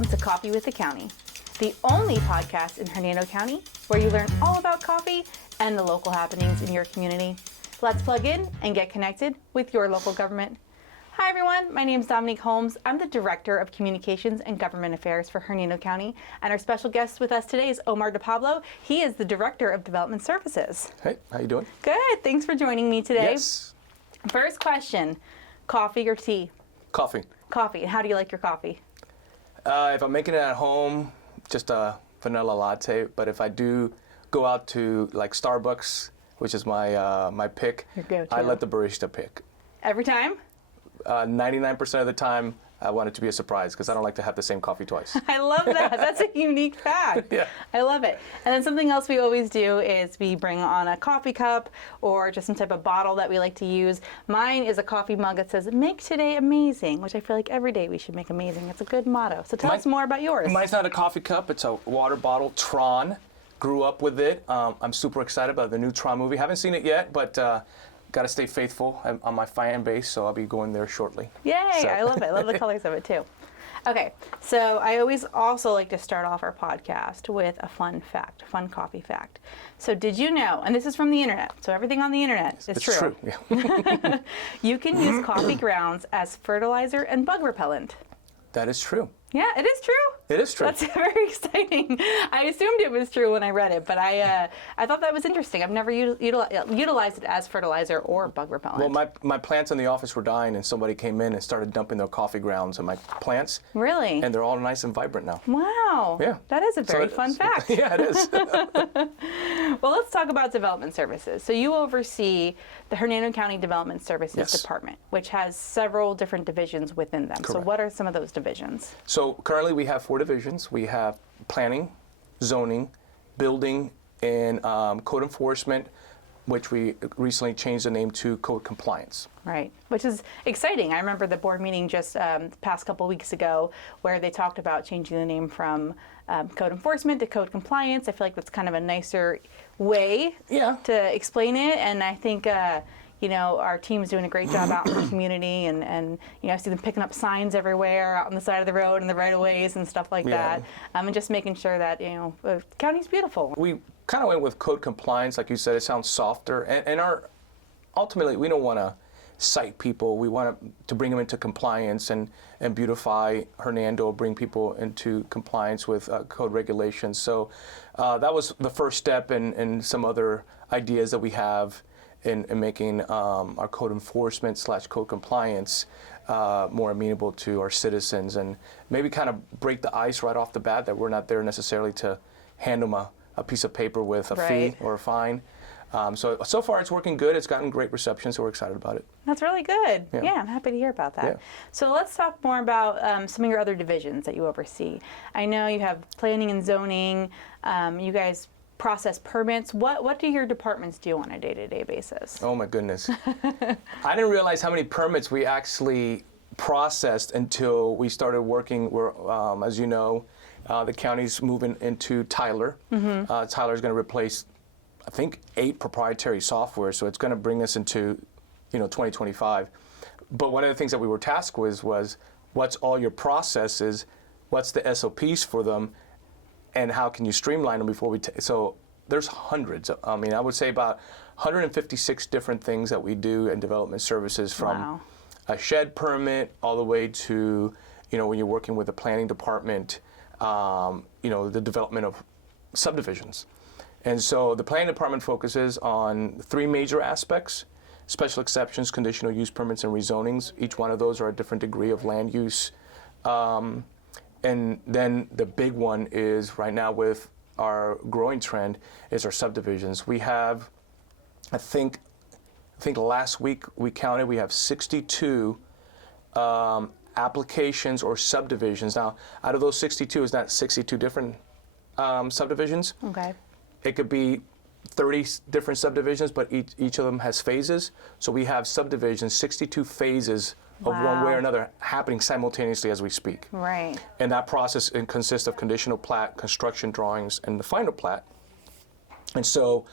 Welcome to Coffee with the County, the only podcast in Hernando County where you learn all about coffee and the local happenings in your community. Let's plug in and get connected with your local government. Hi everyone, my name is Dominique Holmes. I'm the Director of Communications and Government Affairs for Hernando County, and our special guest with us today is Omar DePablo. He is the Director of Development Services. Hey, how you doing? Good, thanks for joining me today. Yes. First question, coffee or tea? Coffee. Coffee. How do you like your coffee? If I'm making it at home, just a vanilla latte, but if I do go out to like Starbucks, which is my pick, Your go-to. I let the barista pick. Every time? 99% of the time, I want it to be a surprise because I don't like to have the same coffee twice. I love that. That's a unique fact. Yeah. I love it. And then something else we always do is we bring on a coffee cup or just some type of bottle that we like to use. Mine is a coffee mug that says, "Make today amazing," which I feel like every day we should make amazing. It's a good motto. So tell us more about yours. Mine's not a coffee cup. It's a water bottle, Tron. Grew up with it. I'm super excited about the new Tron movie. Haven't seen it yet, but got to stay faithful on my fan base, so I'll be going there shortly. Yay, So. I love it. I love the colors of it too. Okay, so I always also like to start off our podcast with a fun fact, fun coffee fact. So did you know, and this is from the internet, so everything on the internet is It's true. Yeah. You can use coffee grounds as fertilizer and bug repellent. That is true. Yeah, it is true. It is true. That's very exciting. I assumed it was true when I read it, but I thought that was interesting. I've never utilized it as fertilizer or bug repellent. Well, my plants in the office were dying, and somebody came in and started dumping their coffee grounds in my plants. Really? And they're all nice and vibrant now. Wow. Yeah. That is a very fun fact. Yeah, it is. Well, let's talk about development services. So you oversee the Hernando County Development Services Yes. Department, which has several different divisions within them. So Correct. what are some of those divisions? So currently we have 4 divisions. We have planning, zoning, building, and code enforcement, which we recently changed the name to code compliance. Right, which is exciting. I remember the board meeting just the past couple weeks ago where they talked about changing the name from code enforcement to code compliance. I feel like that's kind of a nicer way Yeah. to explain it, and I think our team is doing a great job out in the community, and I see them picking up signs everywhere out on the side of the road and the right-of-ways and stuff like Yeah. that, and just making sure that the county's beautiful. We kind of went with code compliance, like you said. It sounds softer, and ultimately we don't want to cite people. We want to bring them into compliance and beautify Hernando, bring people into compliance with code regulations. So that was the first step, in some other ideas that we have in making our code enforcement / code compliance more amenable to our citizens, and maybe kind of break the ice right off the bat that we're not there necessarily to hand them a piece of paper with a Right. fee or a fine. So far it's working good. It's gotten great reception, so we're excited about it. That's really good. Yeah. Yeah, I'm happy to hear about that. Yeah. So let's talk more about some of your other divisions that you oversee. I know you have planning and zoning. You guys process permits. What do your departments do on a day-to-day basis? Oh my goodness. I didn't realize how many permits we actually processed until we started working. As you know, the county's moving into Tyler. Tyler's going to replace, I think, 8 proprietary software, so it's going to bring us into 2025. But one of the things that we were tasked with was what's all your processes, what's the SOPs for them, and how can you streamline them before we so there's hundreds. I mean, I would say about 156 different things that we do in development services, from Wow. a shed permit all the way to when you're working with the planning department, the development of subdivisions. And so the planning department focuses on 3 major aspects: special exceptions, conditional use permits, and rezonings. Each one of those are a different degree of land use. And then the big one is, right now with our growing trend, is our subdivisions. We have, I think last week we counted, we have 62 applications or subdivisions. Now, out of those 62, it's not 62 different subdivisions. Okay. It could be 30 different subdivisions, but each of them has phases. So we have subdivisions, 62 phases of one way Wow. or another happening simultaneously as we speak. Right. And that process consists of conditional plat, construction drawings, and the final plat. And so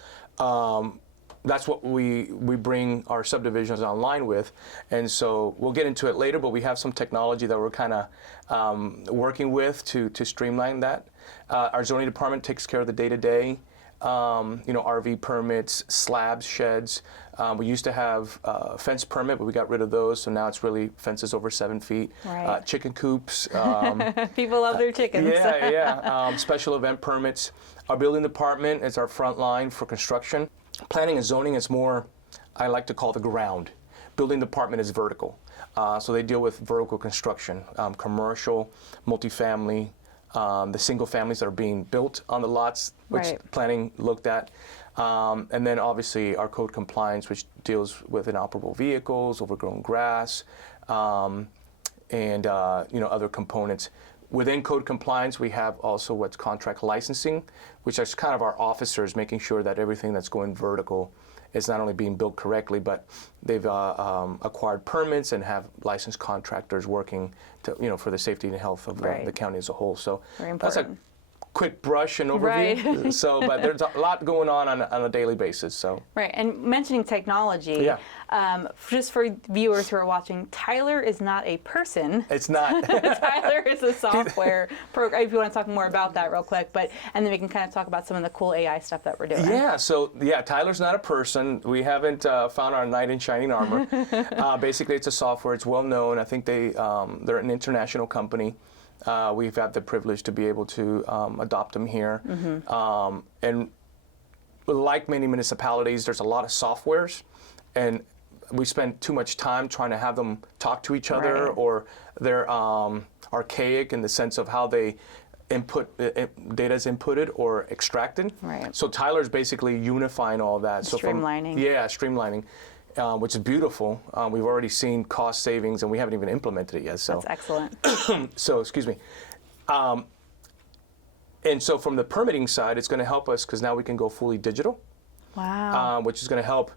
that's what we bring our subdivisions online with. And so we'll get into it later, but we have some technology that we're kind of working with to streamline that. Our zoning department takes care of the day-to-day, RV permits, slabs, sheds. We used to have a fence permit, but we got rid of those, so now it's really fences over 7 feet. Right. Chicken coops. People love their chickens. Special event permits. Our building department is our front line for construction. Planning and zoning is more, I like to call the ground. Building department is vertical. So they deal with vertical construction, commercial, multifamily, the single families that are being built on the lots, which planning looked at. And then obviously our code compliance, which deals with inoperable vehicles, overgrown grass, and other components. Within code compliance, we have also what's contract licensing, which is kind of our officers making sure that everything that's going vertical is not only being built correctly, but they've acquired permits and have licensed contractors working to, for the safety and health of the county as a whole. So that's a quick brush and overview. Right. So, but there's a lot going on a daily basis. So. Right, and mentioning technology, just for viewers who are watching, Tyler is not a person. It's not. Tyler is a software program. If you want to talk more about that real quick, and then we can kind of talk about some of the cool AI stuff that we're doing. Yeah, so Tyler's not a person. We haven't found our knight in shining armor. Basically, it's a software. It's well known. I think they're an international company. We've had the privilege to be able to adopt them here. And like many municipalities, there's a lot of softwares, and we spend too much time trying to have them talk to each other, or they're archaic in the sense of how they data is inputted or extracted. Right. So Tyler's basically unifying all that. Streamlining. Streamlining. Which is beautiful. We've already seen cost savings, and we haven't even implemented it yet. So that's excellent. So, excuse me. And so from the permitting side, it's going to help us because now we can go fully digital. Wow. Which is going to help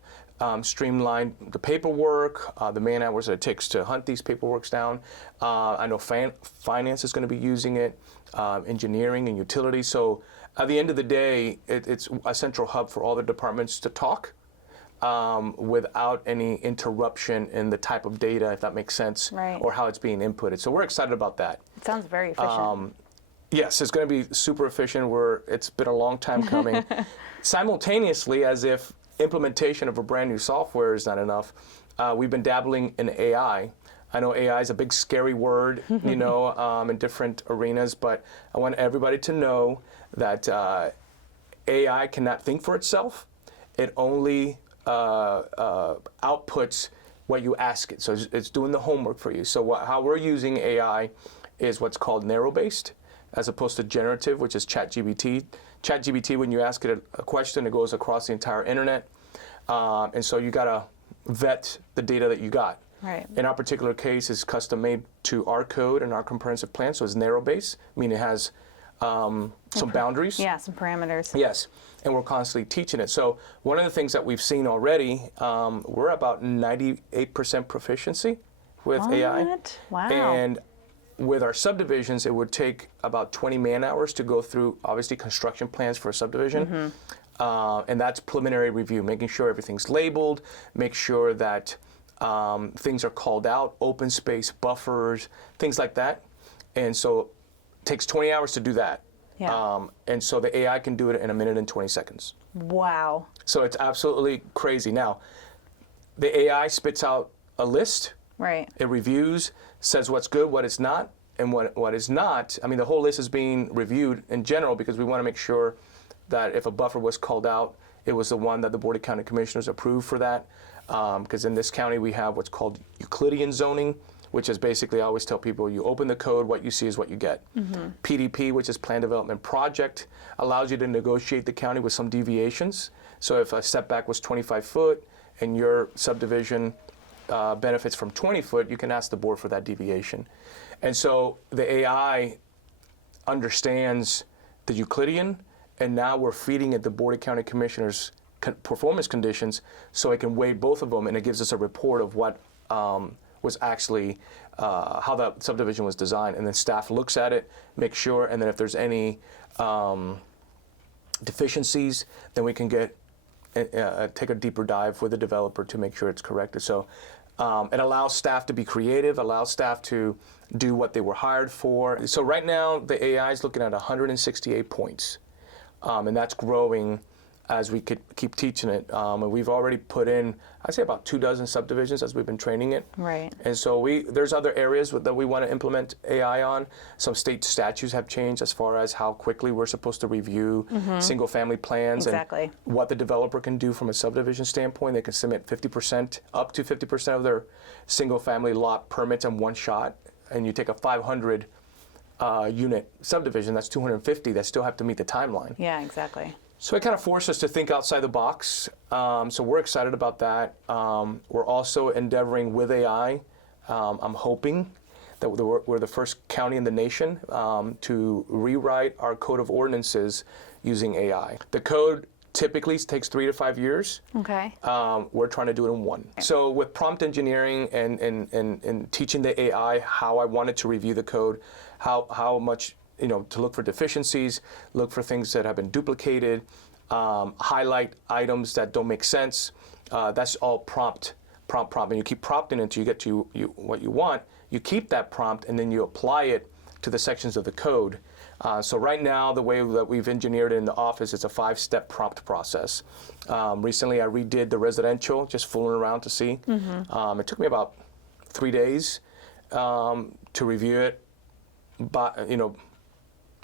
streamline the paperwork, the man hours that it takes to hunt these paperworks down. I know finance is going to be using it, engineering and utilities. So at the end of the day, it's a central hub for all the departments to talk. Without any interruption in the type of data, if that makes sense, or how it's being inputted. So we're excited about that. It sounds very efficient. Yes, it's going to be super efficient. It's been a long time coming. Simultaneously, as if implementation of a brand new software is not enough, we've been dabbling in AI. I know AI is a big scary word, in different arenas, but I want everybody to know that AI cannot think for itself. It only outputs what you ask it. So it's doing the homework for you. So how we're using AI is what's called narrow-based, as opposed to generative, which is ChatGPT. ChatGPT, when you ask it a question, it goes across the entire internet. And so you got to vet the data that you got. Right. In our particular case, it's custom made to our code and our comprehensive plan, so it's narrow-based, meaning it has some boundaries. Yeah, some parameters. Yes, and we're constantly teaching it. So one of the things that we've seen already, we're about 98% proficiency with AI. Wow. And with our subdivisions, it would take about 20 man-hours to go through, obviously, construction plans for a subdivision. And that's preliminary review, making sure everything's labeled, make sure that things are called out, open space, buffers, things like that. And so it takes 20 hours to do that. Yeah. And so the AI can do it in 1 minute and 20 seconds. Wow. So it's absolutely crazy. Now, the AI spits out a list. Right. It reviews, says what's good, what is not, and what is not. I mean, the whole list is being reviewed in general because we want to make sure that if a buffer was called out, it was the one that the Board of County Commissioners approved for that. Because in this county, we have what's called Euclidean zoning, which is basically, I always tell people, you open the code, what you see is what you get. PDP, which is Plan Development Project, allows you to negotiate the county with some deviations. So if a setback was 25 foot and your subdivision benefits from 20 foot, you can ask the board for that deviation. And so the AI understands the Euclidean, and now we're feeding it the Board of County Commissioners' performance conditions so it can weigh both of them, and it gives us a report of what was actually how that subdivision was designed, and then staff looks at it, makes sure, and then if there's any deficiencies, then we can get take a deeper dive with the developer to make sure it's corrected. So it allows staff to be creative, allows staff to do what they were hired for. So right now, the AI is looking at 168 points, and that's growing as we could keep teaching it. And we've already put in, I'd say about 24 subdivisions as we've been training it. Right. And so there's other areas that we want to implement AI on. Some state statutes have changed as far as how quickly we're supposed to review single family plans. Exactly. And what the developer can do from a subdivision standpoint. They can submit 50%, up to 50% of their single family lot permits in one shot. And you take a 500 unit subdivision, that's 250 that still have to meet the timeline. Yeah, exactly. So it kind of forced us to think outside the box. So we're excited about that. We're also endeavoring with AI. I'm hoping that we're the first county in the nation to rewrite our code of ordinances using AI. The code typically takes 3 to 5 years. Okay. We're trying to do it in 1. So with prompt engineering and teaching the AI how I wanted to review the code, how much, to look for deficiencies, look for things that have been duplicated, highlight items that don't make sense. That's all prompt. And you keep prompting until you get to what you want. You keep that prompt and then you apply it to the sections of the code. So right now, the way that we've engineered it in the office, it's a 5-step prompt process. Recently, I redid the residential, just fooling around to see. It took me about 3 days to review it,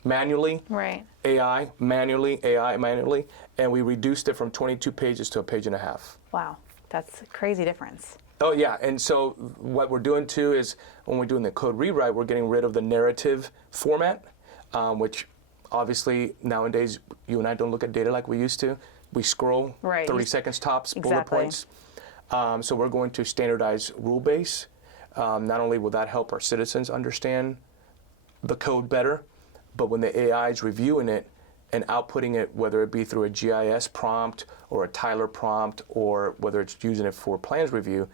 manually. Right. AI manually, and we reduced it from 22 pages to 1.5 pages. Wow, that's a crazy difference. Oh yeah, and so what we're doing too is when we're doing the code rewrite, we're getting rid of the narrative format, which obviously nowadays you and I don't look at data like we used to. We scroll 30 seconds tops, bullet points. So we're going to standardize rule base. Not only will that help our citizens understand the code better, but when the AI is reviewing it and outputting it, whether it be through a GIS prompt or a Tyler prompt, or whether it's using it for plans review,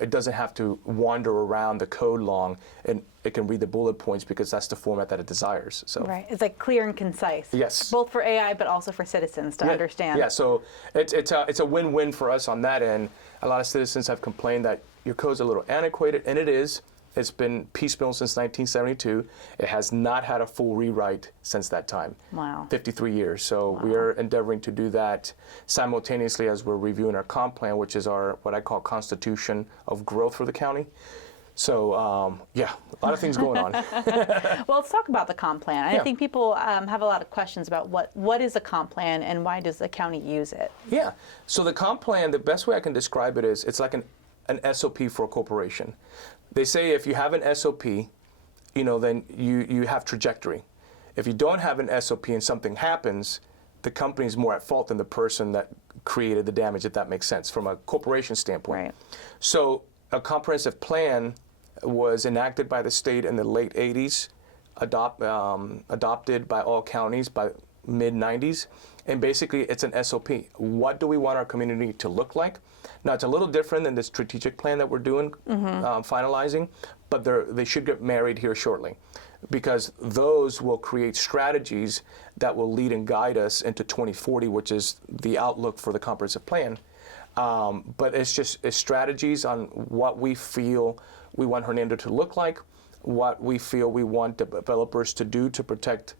it doesn't have to wander around the code long, and it can read the bullet points because that's the format that it desires. So right, it's like clear and concise. Yes. Both for AI, but also for citizens to understand. Yeah, so it's a win-win for us on that end. A lot of citizens have complained that your code's a little antiquated, and it is. It's been piecemeal since 1972. It has not had a full rewrite since that time. Wow. 53 years. So we are endeavoring to do that simultaneously as we're reviewing our comp plan, which is our, what I call constitution of growth for the county. So yeah, a lot of things going on. Well, let's talk about the comp plan. I think people have a lot of questions about what is a comp plan and why does the county use it? Yeah, so the comp plan, the best way I can describe it is it's like an SOP for a corporation. They say if you have an SOP, then you have trajectory. If you don't have an SOP and something happens, the company is more at fault than the person that created the damage, if that makes sense, from a corporation standpoint. Right. So a comprehensive plan was enacted by the state in the late 80s, adopted by all counties by mid-90s, and basically it's an SOP. What do we want our community to look like? Now, it's a little different than the strategic plan that we're doing, finalizing, but they should get married here shortly, because those will create strategies that will lead and guide us into 2040, which is the outlook for the comprehensive plan. But it's strategies on what we feel we want Hernando to look like, what we feel we want developers to do to protect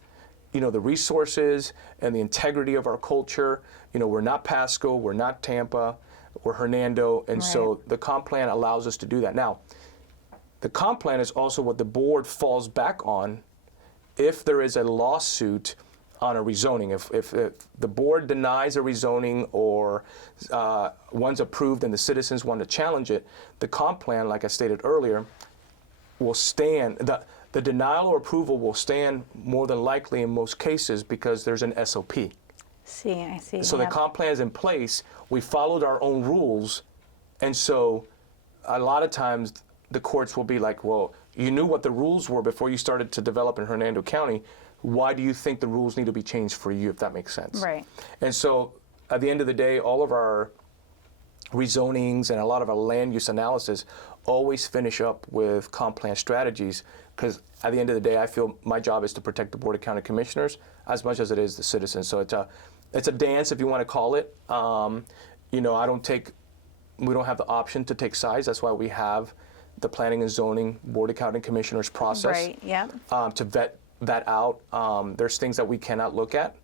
the resources and the integrity of our culture. We're not Pasco, we're not Tampa, we're Hernando, and so the comp plan allows us to do that. Now, the comp plan is also what the board falls back on if there is a lawsuit on a rezoning. If the board denies a rezoning or one's approved and the citizens want to challenge it, the comp plan, like I stated earlier, will stand. The denial or approval will stand more than likely in most cases because there's an SOP. I see. So the comp plan is in place. We followed our own rules, and so a lot of times the courts will be like, well, you knew what the rules were before you started to develop in Hernando County. Why do you think the rules need to be changed for you, if that makes sense? Right. And so at the end of the day, all of our rezonings and a lot of our land use analysis always finish up with comp plan strategies, because at the end of the day, I feel my job is to protect the Board of County Commissioners as much as it is the citizens. So it's a dance, if you want to call it. You know, we don't have the option to take sides. That's why we have the Planning and Zoning Board of County Commissioners process. Right, yeah. To vet that out. There's things that we cannot look at.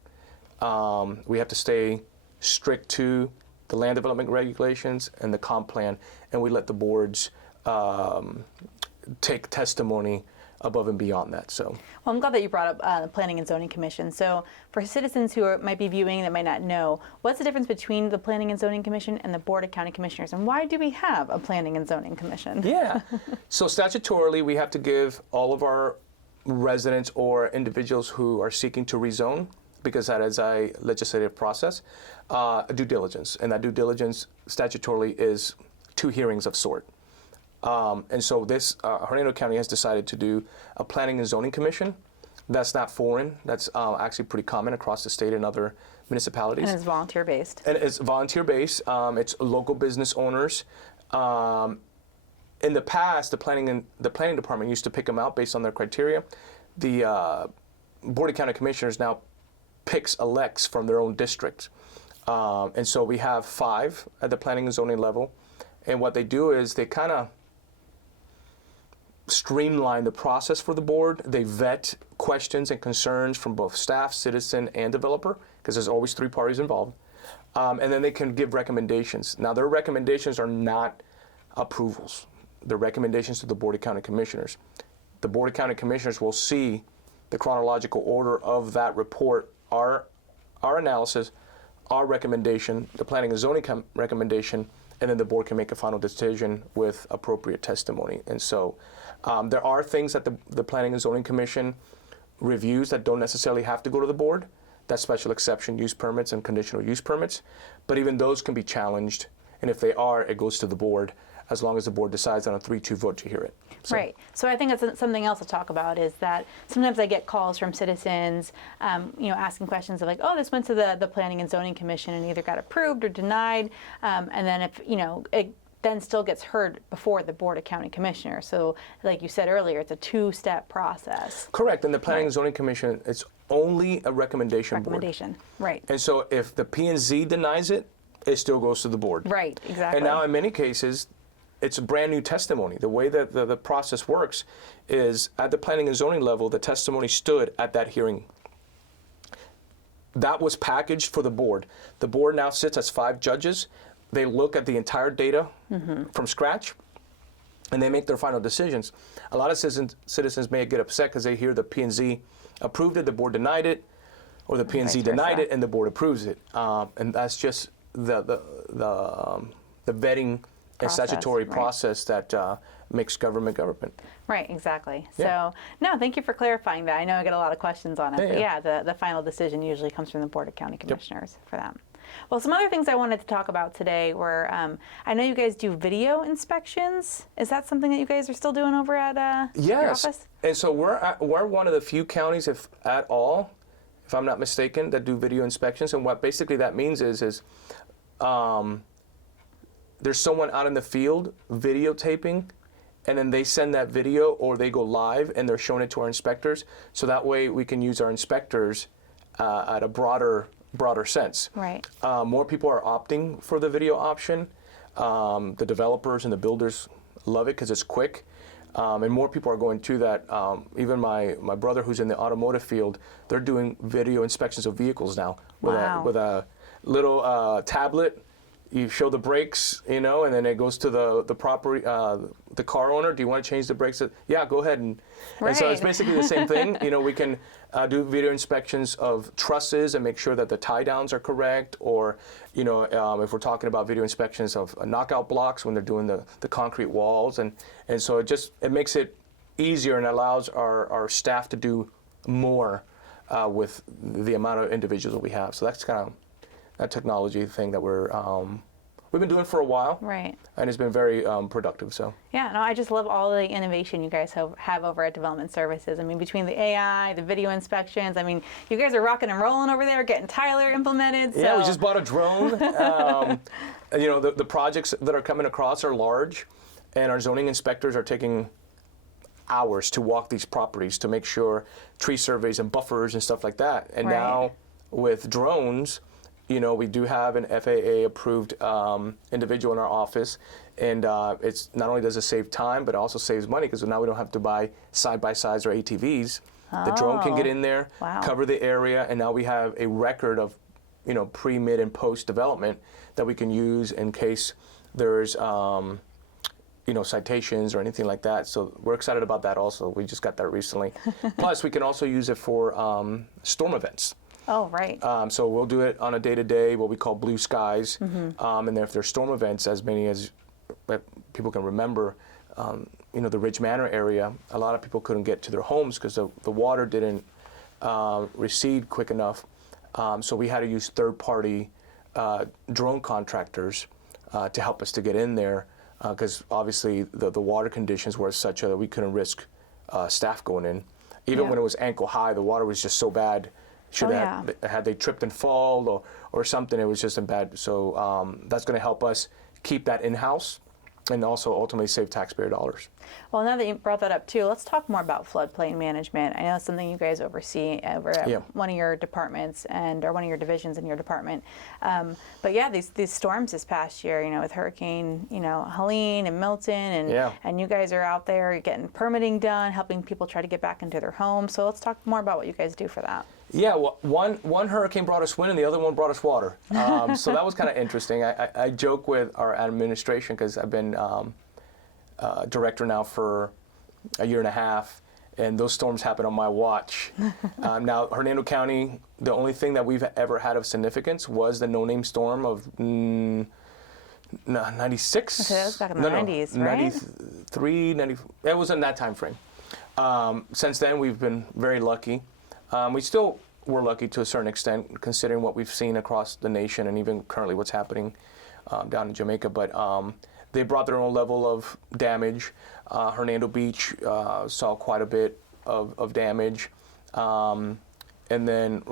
We have to stay strict to the land development regulations and the comp plan, and we let the boards take testimony above and beyond that. So, well, I'm glad that you brought up the Planning and Zoning Commission. So for citizens who might be viewing that might not know, what's the difference between the Planning and Zoning Commission and the Board of County Commissioners, and why do we have a Planning and Zoning Commission? Yeah. So statutorily, we have to give all of our residents or individuals who are seeking to rezone, because that is a legislative process, due diligence. And that due diligence statutorily is 2 hearings of sort. And so this, Hernando County has decided to do a Planning and Zoning Commission. That's not foreign. That's actually pretty common across the state and other municipalities. And it's volunteer-based. And it's volunteer-based. It's local business owners. In the past, the planning department used to pick them out based on their criteria. The Board of County Commissioners now elects from their own district. And so we have 5 at the planning and zoning level. And what they do is they kind of streamline the process for the board. They vet questions and concerns from both staff, citizen, and developer, because there's always 3 parties involved. And then they can give recommendations. Now, their recommendations are not approvals. They're recommendations to the Board of County Commissioners. The Board of County Commissioners will see the chronological order of that report, our analysis, our recommendation, the planning and zoning recommendation, and then the board can make a final decision with appropriate testimony. And so there are things that the Planning and Zoning Commission reviews that don't necessarily have to go to the board. That's special exception use permits and conditional use permits. But even those can be challenged. And if they are, it goes to the board, as long as the board decides on a 3-2 vote to hear it. So. Right. So I think that's something else to talk about, is that sometimes I get calls from citizens, you know, asking questions of like, oh, this went to the Planning and Zoning Commission and either got approved or denied. And then if, you know, it then still gets heard before the Board of County Commissioners. So like you said earlier, it's a 2-step process. Correct. And the Planning and Zoning Commission, it's only a recommendation board. Right. And so if the P&Z denies it, it still goes to the board. Right, exactly. And now in many cases, it's a brand new testimony. The way that the process works is at the planning and zoning level, the testimony stood at that hearing. That was packaged for the board. The board now sits as 5 judges. They look at the entire data from scratch, and they make their final decisions. A lot of citizens may get upset because they hear the P&Z approved it, the board denied it, or the P&Z denied it and the board approves it. And that's just the vetting and statutory process that makes government. Right, exactly. Yeah. So, no, thank you for clarifying that. I know I get a lot of questions on it. Yeah, but yeah. yeah, the final decision usually comes from the Board of County Commissioners for them. Well, some other things I wanted to talk about today were, I know you guys do video inspections. Is that something that you guys are still doing over at your office? And so we're one of the few counties, if at all, if I'm not mistaken, that do video inspections. And what basically that means is there's someone out in the field videotaping, and then they send that video or they go live and they're showing it to our inspectors. So that way we can use our inspectors at a broader sense. Right. More people are opting for the video option. The developers and the builders love it because it's quick. And more people are going to that. Even my brother, who's in the automotive field, they're doing video inspections of vehicles now with a little tablet. You show the brakes, you know, and then it goes to the property, the car owner. Do you want to change the brakes? Yeah, go ahead. And so it's basically the same thing. You know, we can do video inspections of trusses and make sure that the tie downs are correct. Or, you know, if we're talking about video inspections of knockout blocks when they're doing the concrete walls. And so it makes it easier and allows our staff to do more with the amount of individuals that we have. So that's kind of that technology thing that we've been doing for a while, right? And it's been very productive. So yeah, no, I just love all the innovation you guys have over at Development Services. I mean, between the AI, the video inspections, I mean, you guys are rocking and rolling over there, getting Tyler implemented. So. Yeah, we just bought a drone. And, you know, the projects that are coming across are large, and our zoning inspectors are taking hours to walk these properties to make sure tree surveys and buffers and stuff like that. And now with drones, we do have an FAA-approved individual in our office, and it's not only does it save time, but it also saves money because now we don't have to buy side-by-sides or ATVs. The drone can get in there, Wow. cover the area, and now we have a record of, pre, mid, and post development that we can use in case there's, citations or anything like that. So we're excited about that also. We just got that recently. Plus, we can also use it for storm events. Oh, right. So we'll do it on a day-to-day, what we call blue skies. And then if there's storm events, as many as people can remember, the Ridge Manor area, a lot of people couldn't get to their homes because the water didn't recede quick enough. So we had to use third-party drone contractors to help us to get in there because obviously the water conditions were such that we couldn't risk staff going in. Even when it was ankle high, the water was just so bad. Had they tripped and fall or something, it was just bad. So that's going to help us keep that in-house and also ultimately save taxpayer dollars. Well, now that you brought that up too, let's talk more about floodplain management. I know it's something you guys oversee over at one of your departments or one of your divisions in your department. But yeah, these storms this past year, with Hurricane, Helene and Milton, and you guys are out there getting permitting done, helping people try to get back into their homes. So let's talk more about what you guys do for that. Yeah, well, one hurricane brought us wind and the other one brought us water. So that was kind of interesting. I joke with our administration because I've been director now for a year and a half, and those storms happened on my watch. Now, Hernando County, the only thing that we've ever had of significance was the no-name storm of 96? Okay, that was back in the 90s, right? 93, 90, it was in that time frame. Since then, we've been very lucky. We still were lucky to a certain extent, considering what we've seen across the nation and even currently what's happening down in Jamaica. But they brought their own level of damage. Hernando Beach saw quite a bit of damage. And then,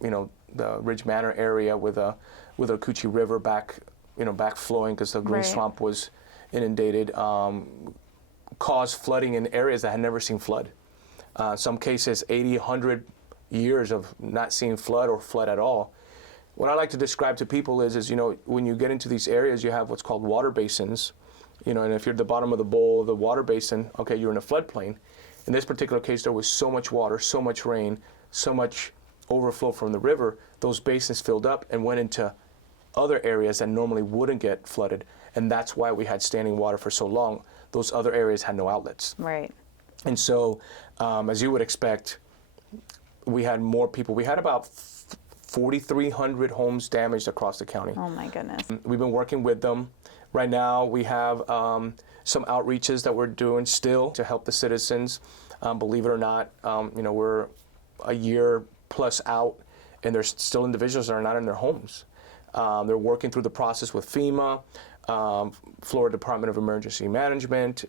the Ridge Manor area with the Coochie River back flowing because the Green Swamp was inundated, caused flooding in areas that had never seen flood. Some cases, 80, 100 years of not seeing flood or flood at all. What I like to describe to people is when you get into these areas, you have what's called water basins, and if you're at the bottom of the bowl of the water basin, okay, you're in a floodplain. In this particular case, there was so much water, so much rain, so much overflow from the river, those basins filled up and went into other areas that normally wouldn't get flooded. And that's why we had standing water for so long. Those other areas had no outlets. Right. And so, as you would expect, we had more people. We had about 4,300 homes damaged across the county. Oh my goodness. We've been working with them. Right now, we have some outreaches that we're doing still to help the citizens. Believe it or not, we're a year plus out, and there's still individuals that are not in their homes. They're working through the process with FEMA, Florida Department of Emergency Management,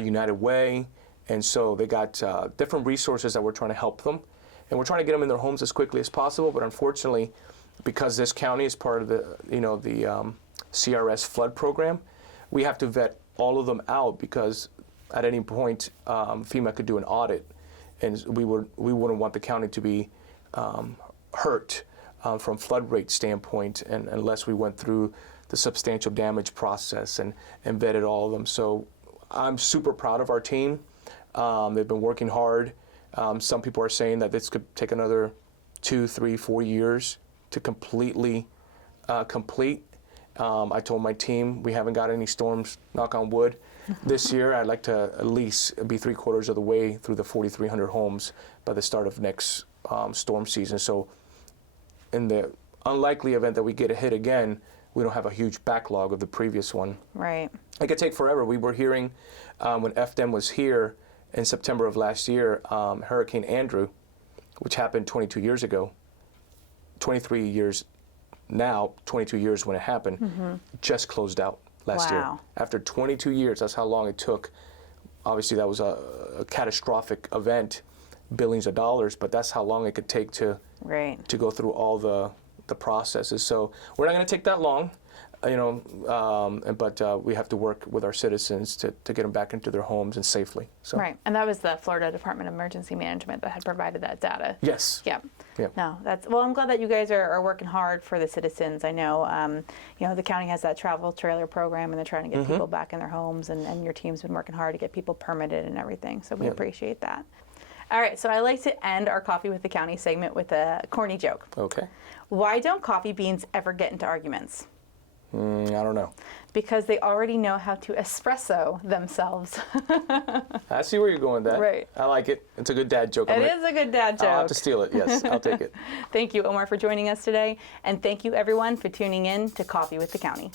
United Way, and so they got different resources that we're trying to help them, and we're trying to get them in their homes as quickly as possible. But unfortunately, because this county is part of the CRS flood program, we have to vet all of them out because at any point FEMA could do an audit, and we wouldn't want the county to be hurt from flood rate standpoint, and unless we went through the substantial damage process and vetted all of them. So I'm super proud of our team. They've been working hard. Some people are saying that this could take another 2, 3, 4 years to completely complete. I told my team we haven't got any storms, knock on wood, this year. I'd like to at least be 3/4 of the way through the 4,300 homes by the start of next storm season. So in the unlikely event that we get a hit again, we don't have a huge backlog of the previous one. Right. It could take forever. We were hearing when FDEM was here in September of last year, Hurricane Andrew, which happened 22 years ago, 23 years now, 22 years when it happened, just closed out last year. After 22 years, that's how long it took. Obviously, that was a catastrophic event, billions of dollars, but that's how long it could take to go through all the processes. So we're not going to take that long. but we have to work with our citizens to get them back into their homes and safely. So. Right, and that was the Florida Department of Emergency Management that had provided that data. Yes. Yeah. Yeah. No, I'm glad that you guys are working hard for the citizens. I know, the county has that travel trailer program, and they're trying to get people back in their homes, and your team's been working hard to get people permitted and everything, so we appreciate that. All right, so I like to end our Coffee with the County segment with a corny joke. Okay. Why don't coffee beans ever get into arguments? I don't know. Because they already know how to espresso themselves. I see where you're going with that. Right. I like it. It's a good dad joke. It is a good dad joke. I'll have to steal it. Yes, I'll take it. Thank you, Omar, for joining us today. And thank you, everyone, for tuning in to Coffee with the County.